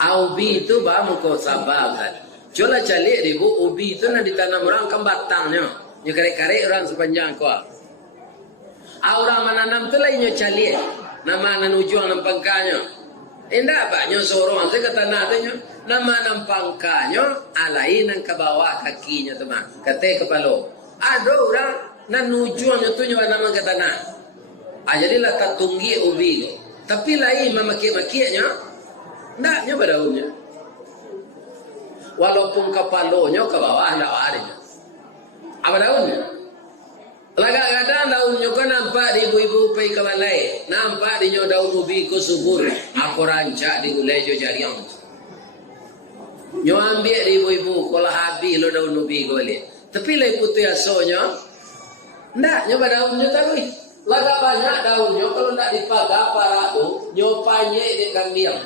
Ubi itu bah muka sabal kan. Coba calik ribu ubi itu nak ditanam orang kan batangnya. Nyo karek-karek orang sepanjang kuah. Orang menanam tu lainnya calik. Nama nanujuang nampangkannya. Indah banyak sorong saya kata nak tanya. Nama nampangkannya alai nang ke bawah kakinya teman. Kata kepala. Ada orang nanujuangnya tu nyawa nama kata nak. Jadilah tak tunggi ubi. Tapi lain memaki-makinya. Naknya berdaunnya. Walaupun kepalonya ke bawah tak ada. Apa daunnya? Kadang-kadang daunnya kan nampak di ibu-ibu pergi ke balai. Nampak di daun ubi ku subur. Aku rancak di gulai jo jariang. Nyo ambil di ibu-ibu kalau habis lo daun ubi ku balik. Tapi lai putih asonya. Naknya berdaunnya tapi. Laga banyak daunnya kalau nak dipagar para tu. Nyo panyek di kambing.